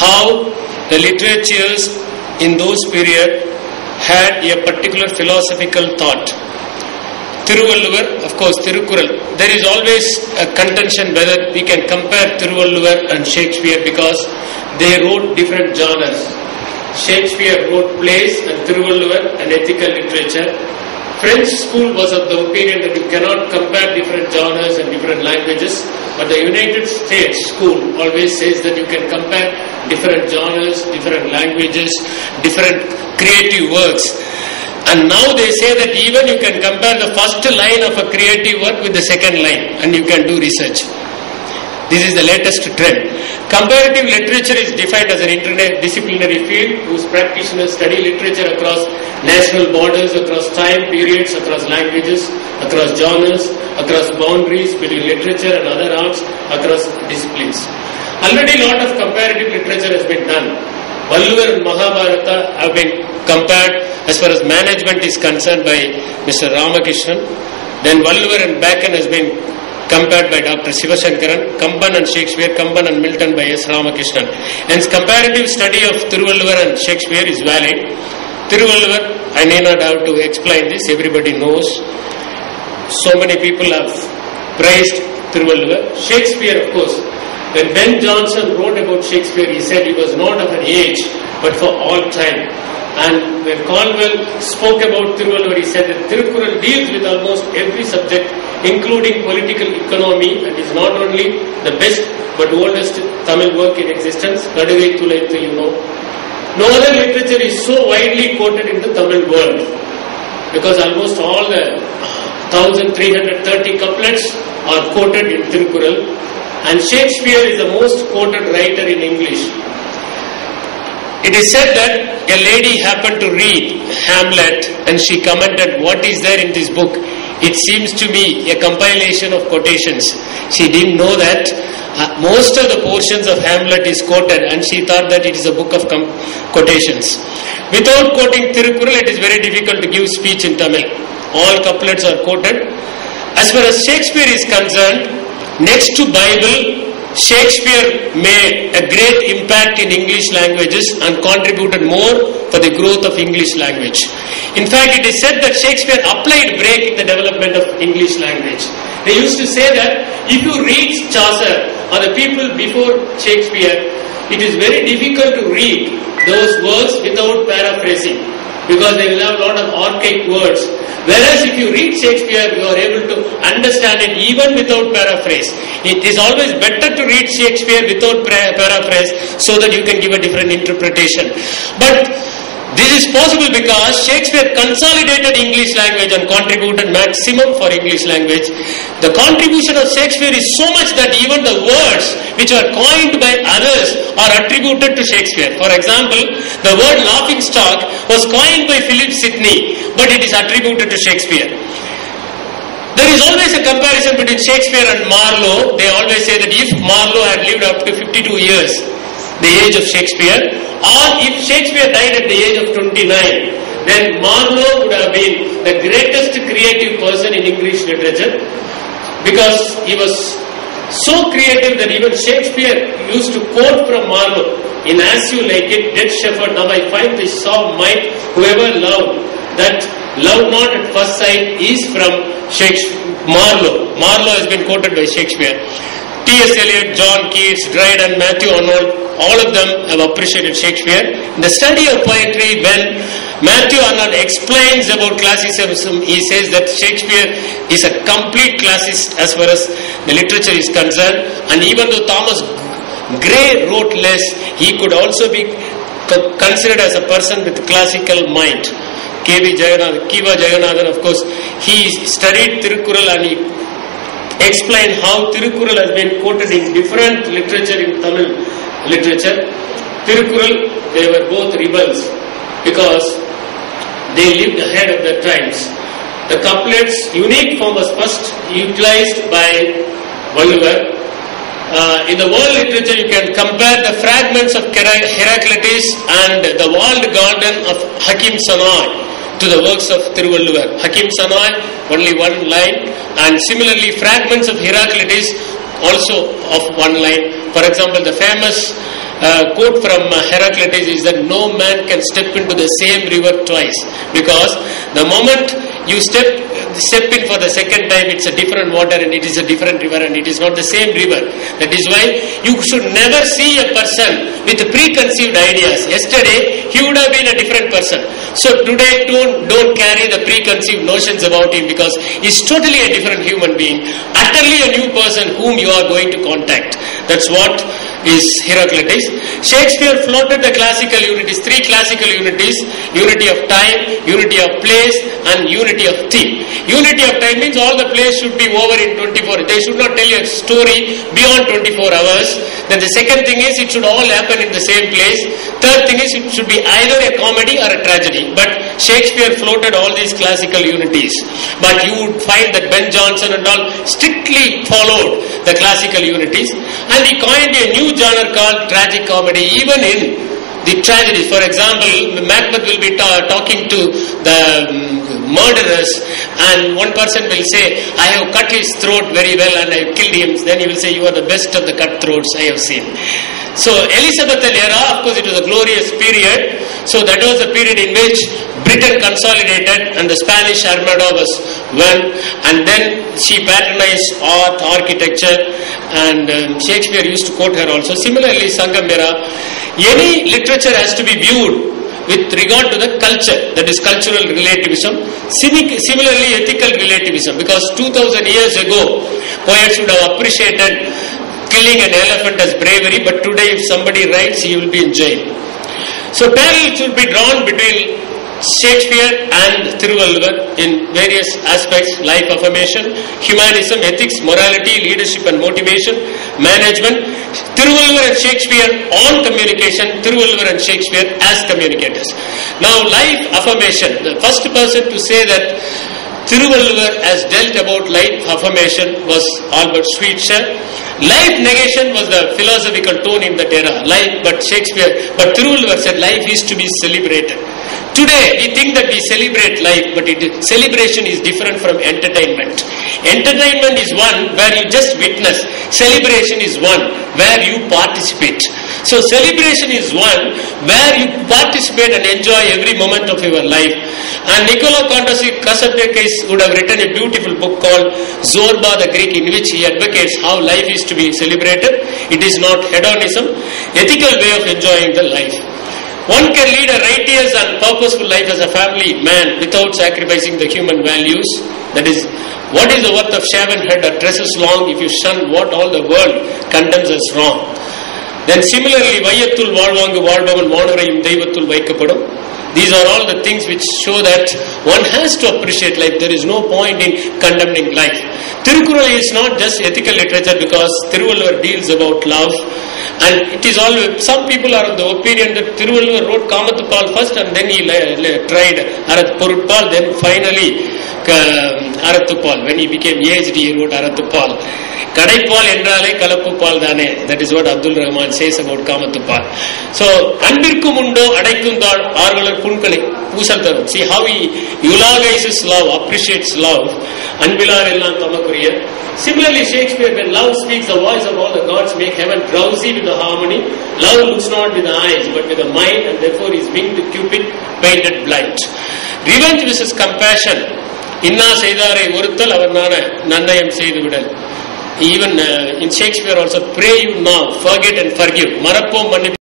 how the literatures in those period had a particular philosophical thought. Thiruvalluvar, of course, Thirukkural. There is always a contention whether we can compare Thiruvalluvar and Shakespeare because they wrote different genres. Shakespeare wrote plays and Thiruvalluvar an ethical literature. French school was of the opinion that you cannot compare different genres and different languages, but the United States school always says that you can compare different genres, different languages, different creative works. And now they say that even you can compare the first line of a creative work with the second line and you can do research. This is the latest trend. Comparative literature is defined as an interdisciplinary field whose practitioners study literature across national borders, across time periods, across languages, across genres, across boundaries between literature and other arts, across disciplines. Already a lot of comparative literature has been done. Valluvar and Mahabharata have been compared as far as management is concerned by Mr. Ramakrishnan. Then Valluvar and Bacon has been compared by Dr. Sivashankaran, Kamban and Shakespeare, Kamban and Milton by S. Ramakrishnan. Hence comparative study of Thiruvalluvar and Shakespeare is valid. Thiruvalluvar, I need not have to explain this, everybody knows. So many people have praised Thiruvalluvar. Shakespeare, of course, when Ben Jonson wrote about Shakespeare, he said he was not of an age, but for all time. And when Caldwell spoke about Thiruvalluvar, he said that Thirukkural deals with almost every subject, including political economy, and is not only the best but oldest Tamil work in existence. Kaduvai Thulaithu, you know. No other literature is so widely quoted in the Tamil world, because almost all the 1330 couplets are quoted in Thirukkural, and Shakespeare is the most quoted writer in English. It is said that a lady happened to read Hamlet and she commented, "What is there in this book? It seems to me a compilation of quotations." She didn't know that most of the portions of Hamlet is quoted and she thought that it is a book of quotations. Without quoting Thirukkural, it is very difficult to give speech in Tamil. All couplets are quoted. As far as Shakespeare is concerned, next to Bible, Shakespeare made a great impact in English languages and contributed more for the growth of English language. In fact, it is said that Shakespeare applied brake in the development of English language. They used to say that if you read Chaucer or the people before Shakespeare, it is very difficult to read those works without paraphrasing, because they will have a lot of archaic words. Whereas if you read Shakespeare, you are able to understand it even without paraphrase. It is always better to read Shakespeare without paraphrase so that you can give a different interpretation. But this is possible because Shakespeare consolidated English language and contributed maximum for English language. The contribution of Shakespeare is so much that even the words which are coined by others are attributed to Shakespeare. For example, the word laughing stock was coined by Philip Sidney, but it is attributed to Shakespeare. There is always a comparison between Shakespeare and Marlowe. They always say that if Marlowe had lived up to 52 years, the age of Shakespeare, or if Shakespeare died at the age of 29, then Marlowe would have been the greatest creative person in English literature, because he was so creative that even Shakespeare used to quote from Marlowe in As You Like It, "Dead shepherd, now I find this soft might, whoever loved, that love not at first sight," is from Marlowe. Marlowe has been quoted by Shakespeare. T.S. Eliot, John Keats, Dryden, Matthew Arnold, all of them have appreciated Shakespeare. In the study of poetry, when Matthew Arnold explains about classicism, he says that Shakespeare is a complete classicist as far as the literature is concerned. And even though Thomas Gray wrote less, he could also be considered as a person with classical mind. Kiva Jagannathan, of course, he studied Thirukkural and he explained how Thirukkural has been quoted in different literature in Tamil literature. Thirukkural, they were both rebels because they lived ahead of their times. The couplets, unique form, was first utilized by Valluvar. In the world literature, you can compare the fragments of Heraclitus and the walled garden of Hakim Sanoy to the works of Thiruvalluvar. Hakim Sanoy, only one line, and similarly fragments of Heraclitus also of one line. For example, the famous quote from Heraclitus is that no man can step into the same river twice, because the moment you step in for the second time, it's a different water and it is a different river and it is not the same river. That is why you should never see a person with preconceived ideas. Yesterday he would have been a different person, so today don't carry the preconceived notions about him, because he's totally a different human being, utterly a new person whom you are going to contact. That's what is Heraclitus. Shakespeare floated the classical unities, three classical unities: unity of time, unity of place and unity of theme. Unity of time means all the plays should be over in 24. They should not tell you a story beyond 24 hours. Then the second thing is it should all happen in the same place. Third thing is it should be either a comedy or a tragedy. But Shakespeare floated all these classical unities. But you would find that Ben Jonson and all strictly followed the classical unities, and he coined a new genre called tragic comedy. Even in the tragedies, for example, Macbeth will be talking to the murderers, and one person will say, I have cut his throat very well and I have killed him. Then he will say, you are the best of the cutthroats I have seen. So Elizabethan era, of course it was a glorious period. So that was the period in which Britain consolidated and the Spanish Armada was won, and then she patronized art, architecture, and Shakespeare used to quote her also. Similarly, Sangam era, any literature has to be viewed with regard to the culture, that is cultural relativism. Similarly, ethical relativism, because 2000 years ago, poets would have appreciated killing an elephant as bravery, but today if somebody writes, he will be in jail. So parallels will be drawn between Shakespeare and Thiruvalluvar in various aspects: life affirmation, humanism, ethics, morality, leadership and motivation, management. Thiruvalluvar and Shakespeare on communication, Thiruvalluvar and Shakespeare as communicators. Now life affirmation, the first person to say that Thiruvalluvar has dealt about life affirmation was Albert Schweitzer. Life negation was the philosophical tone in that era. But Thiruvalluvar said life is to be celebrated. Today, we think that we celebrate life, but celebration is different from entertainment. Entertainment is one where you just witness. Celebration is one where you participate. So celebration is one where you participate and enjoy every moment of your life. And Nicola Kasabekis would have written a beautiful book called Zorba the Greek, in which he advocates how life is to be celebrated. It is not hedonism, ethical way of enjoying the life. One can lead a righteous and purposeful life as a family man without sacrificing the human values. That is, what is the worth of shaven head or tresses long if you shun what all the world condemns as wrong? Then similarly, Vayathul Valvangu Valvavan Vaanurayum Deivathul Vaikappadum. These are all the things which show that one has to appreciate life. There is no point in condemning life. Thirukural is not just ethical literature, because Thiruvalluvar deals about love. And it is always, some people are of the opinion that Thiruvalluvar wrote Kamathupal first and then he tried Porutpal, then finally Arathupal. When he became aged, he wrote Arathupal. Kadaipal endrale Kalappupal dane. That is what ar.rahman says about Kamathupal. So, Anbirkum undo adaikum thal aarvalar punkale pusal tharum. See how he eulogizes love, appreciates love. Anbilar ellam tamakuriya. Similarly, Shakespeare, when love speaks, the voice of all the gods make heaven drowsy with the harmony. Love looks not with the eyes, but with the mind, and therefore is winged to Cupid, painted blind. Revenge versus compassion. Inna seidare oruttal avarnana nannayam seidu vidal. Even in Shakespeare also, pray you now, forget and forgive. Marappom